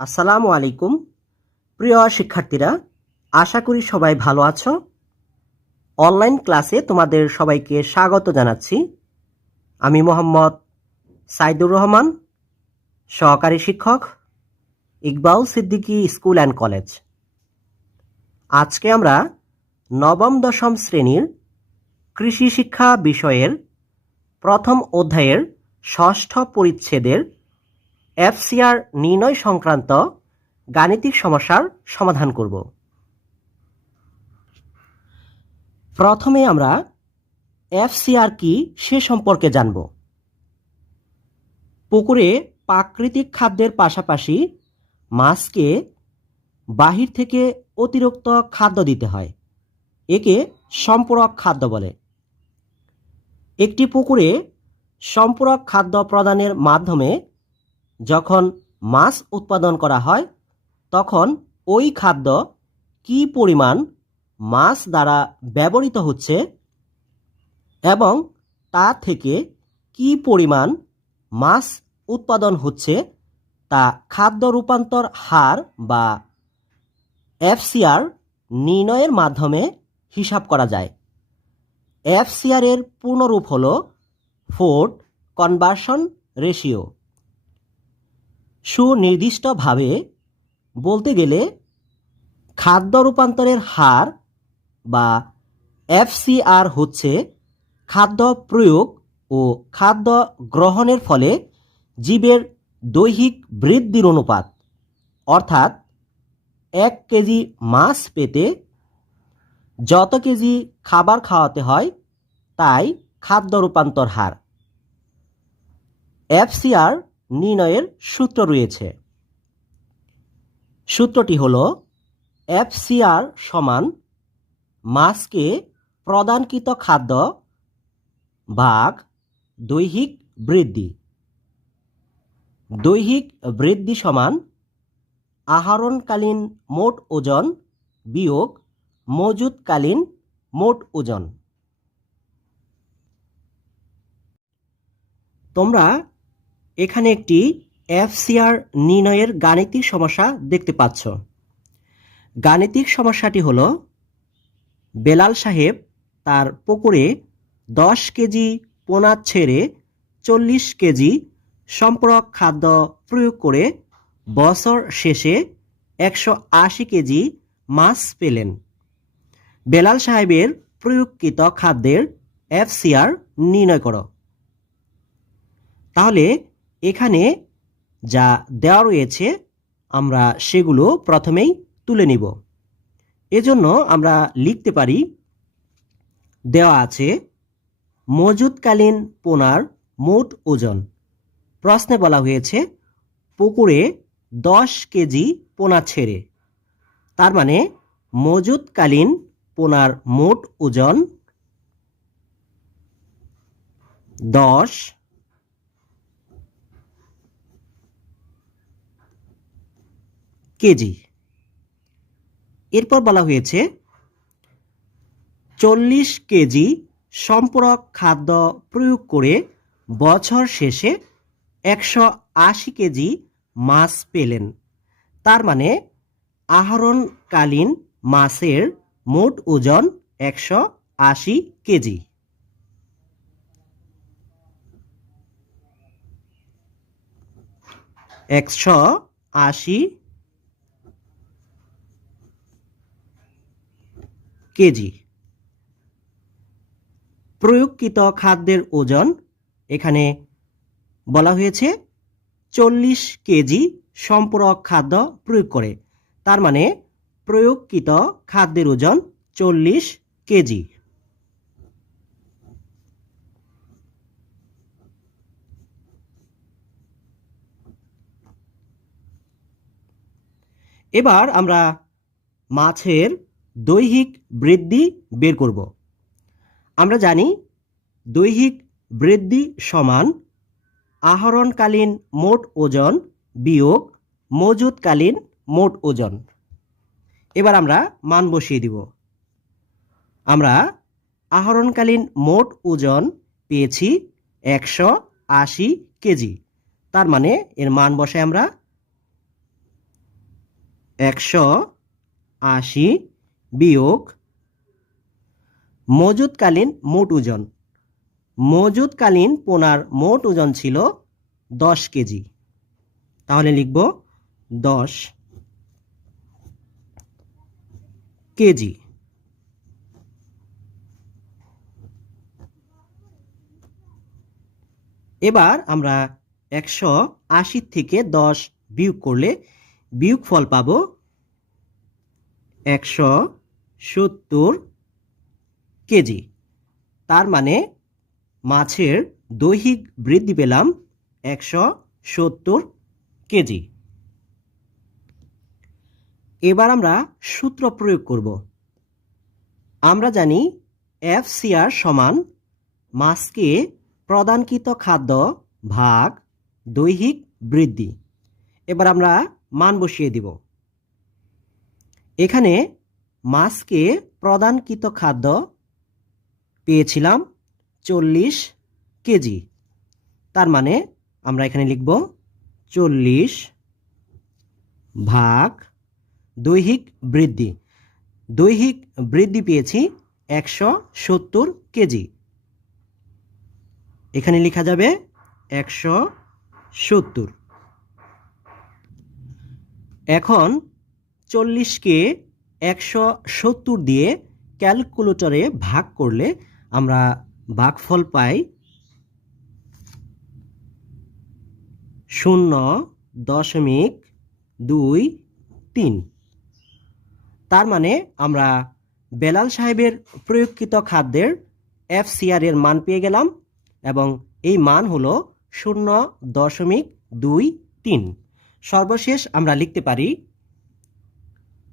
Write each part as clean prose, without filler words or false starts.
আসসালামু আলাইকুম প্রিয় শিক্ষার্থীরা, আশা করি সবাই ভালো আছো। অনলাইন ক্লাসে তোমাদের সবাইকে স্বাগত জানাচ্ছি। আমি মোহাম্মদ সাইদুর রহমান, সহকারী শিক্ষক, Iqbal Siddiqui school and college. আজকে আমরা নবম দশম শ্রেণীর কৃষি শিক্ষা বিষয়ের প্রথম অধ্যায়ের ষষ্ঠ পরিচ্ছেদের এফসিআর নির্ণয় সংক্রান্ত গাণিতিক সমস্যার সমাধান করব। প্রথমে আমরা এফসিআর কি সে সম্পর্কে জানব। পুকুরে প্রাকৃতিক খাদ্যের পাশাপাশি মাছকে বাহির থেকে অতিরিক্ত খাদ্য দিতে হয়, একে সম্পূরক খাদ্য বলে। একটি পুকুরে সম্পূরক খাদ্য প্রদানের মাধ্যমে যখন মাছ উৎপাদন করা হয়, তখন ওই খাদ্য কী পরিমাণ মাছ দ্বারা ব্যবহৃত হচ্ছে এবং তা থেকে কী পরিমাণ মাছ উৎপাদন হচ্ছে তা খাদ্য রূপান্তর হার বা এফসিআর নির্ণয়ের মাধ্যমে হিসাব করা যায়। এফসিআর এর পূর্ণরূপ হল ফুড কনভার্সন রেশিও। সুনির্দিষ্টভাবে বলতে গেলে খাদ্য রূপান্তরের হার বা এফসিআর হচ্ছে খাদ্য প্রয়োগ ও খাদ্য গ্রহণের ফলে জীবের দৈহিক বৃদ্ধির অনুপাত। অর্থাৎ 1 কেজি মাছ পেতে যত কেজি খাবার খাওয়াতে হয় তাই খাদ্য রূপান্তর হার। এফসিআর নির্ণয়ের সূত্র রয়েছে। সূত্রটি হল এফসিআর সমান মাছকে প্রদানকৃত খাদ্য ভাগ দৈহিক বৃদ্ধি। দৈহিক বৃদ্ধি সমান আহরণকালীন মোট ওজন বিয়োগ মজুতকালীন মোট ওজন। তোমরা এখানে একটি এফসিআর নির্ণয়ের গাণিতিক সমস্যা দেখতে পাচ্ছ। গাণিতিক সমস্যাটি হল, বেলাল সাহেব তার পুকুরে 10 কেজি পোনা ছেড়ে 40 কেজি সম্পূরক খাদ্য প্রয়োগ করে বছর শেষে 180 কেজি মাছ পেলেন। বেলাল সাহেবের প্রয়োগকৃত খাদ্যের এফসিআর নির্ণয় করো। তাহলে এখানে যা দেওয়া রয়েছে আমরা সেগুলো প্রথমেই তুলে নিব। এজন্য আমরা লিখতে পারি, দেওয়া আছে মজুতকালীন পোনার মোট ওজন। প্রশ্নে বলা হয়েছে পুকুরে 10 কেজি পোনা ছেড়ে, তার মানে মজুতকালীন পোনার মোট ওজন 10 কেজি। এরপর বলা হয়েছে 40 কেজি সম্পূরক খাদ্য প্রয়োগ করে বছর শেষে 180 কেজি মাছ পেলেন। তার মানে আহরণকালীন মাছের মোট ওজন 180 কেজি। কেজি। প্রয়োগকৃত খাদ্যের ওজন এখানে বলা হয়েছে 40 কেজি সম্পূরক খাদ্য প্রয়োগ করে, তার মানে প্রয়োগকৃত খাদ্যের ওজন 40 কেজি। এবার আমরা মাছের দৈহিক বৃদ্ধি বের করব। আমরা জানি দৈহিক বৃদ্ধি সমান আহরণকালীন মোট ওজন বিয়োগ মজুতকালীন মোট ওজন। এবার আমরা মান বসিয়ে দিব। আমরা আহরণকালীন মোট ওজন পেয়েছি 180 কেজি, তার মানে এর মান বসাই আমরা 180 বিয়োগ মজুদকালীন মোট ওজন। মজুদকালীন পোনার মোট ওজন ছিল 10 কেজি। তাহলে লিখব 10 কেজি। এবার আমরা 180 থেকে 10 বিয়োগ করলে বিয়োগফল পাব 170 কেজি। তার মানে মাছের দৈহিক বৃদ্ধি পেলাম 170 কেজি। এবার আমরা সূত্র প্রয়োগ করব। আমরা জানি FCR সমান মাছকে প্রদানকৃত খাদ্য ভাগ দৈহিক বৃদ্ধি। এবার আমরা মান বসিয়ে দিব। এখানে মাছকে প্রদানকৃত খাদ্য পেয়েছিলাম 40 কেজি। তার মানে আমরা এখানে লিখব 40 ভাগ দৈহিক বৃদ্ধি। দৈহিক বৃদ্ধি পেয়েছি 170 কেজি। এখানে লেখা যাবে 170। এখন 40কে 170 দিয়ে ক্যালকুলেটরে ভাগ করলে আমরা ভাগফল পাই 0.23। তার মানে আমরা বেলাল সাহেবের প্রয়োগকৃত খাদ্যের FCR এর মান পেয়ে গেলাম এবং এই মান হলো 0.23। সর্বশেষ আমরা লিখতে পারি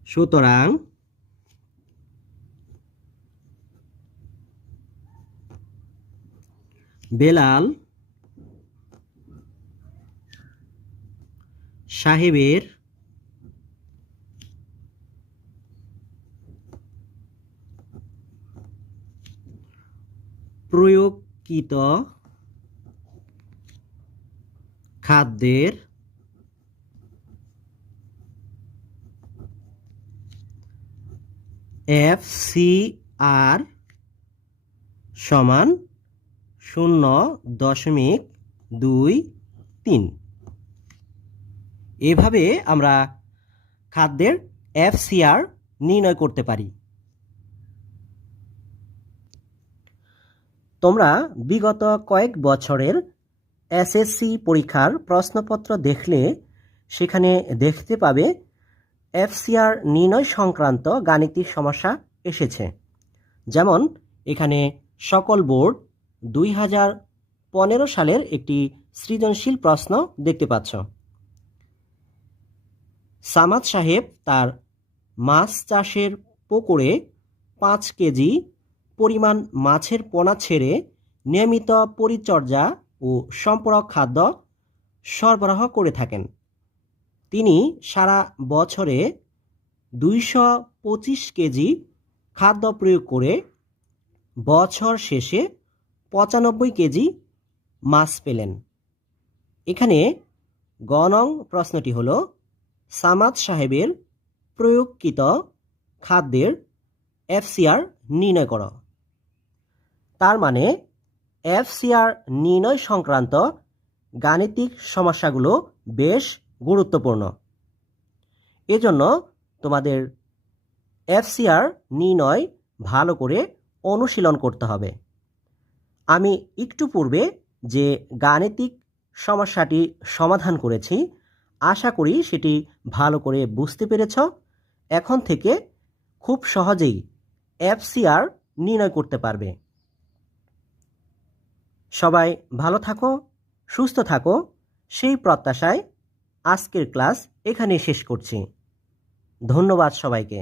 সুতরাং বেলাল সাহেবের প্রয়োগকৃত খাদ্যের FCR সমান 0.23। এভাবে আমরা খাদ্যের FCR নির্ণয় করতে পারি। তোমরা বিগত কয়েক বছরের SSC পরীক্ষার প্রশ্নপত্র দেখলে সেখানে দেখতে পাবে FCR নির্ণয় সংক্রান্ত গাণিতিক সমস্যা এসেছে। যেমন এখানে সকল বোর্ড 2015 সালের একটি সৃজনশীল প্রশ্ন দেখতে পাচ্ছ। সামাদ সাহেব তার মাছ চাষের পুকুরে 5 কেজি পরিমাণ মাছের পোনা ছেড়ে নিয়মিত পরিচর্যা ও সম্পূরক খাদ্য সরবরাহ করে থাকেন। তিনি সারা বছরে 225 কেজি খাদ্য প্রয়োগ করে বছর শেষে 95 কেজি মাছ পেলেন। এখানে গ নং প্রশ্নটি হলো সামাদ সাহেবের প্রয়োগকৃত খাদ্যের FCR নির্ণয় করো। তার মানে FCR নির্ণয় সংক্রান্ত গাণিতিক সমস্যাগুলো বেশ গুরুত্বপূর্ণ। এজন্য তোমাদের FCR নির্ণয় ভালো করে অনুশীলন করতে হবে। আমি একটু পূর্বে যে গাণিতিক সমস্যাটি সমাধান করেছি, আশা করি সেটি ভালো করে বুঝতে পেরেছ। এখন থেকে খুব সহজেই FCR নির্ণয় করতে পারবে। সবাই ভালো থাকো, সুস্থ থাকো, সেই প্রত্যাশায় আজকের ক্লাস এখানে শেষ করছি। ধন্যবাদ সবাইকে।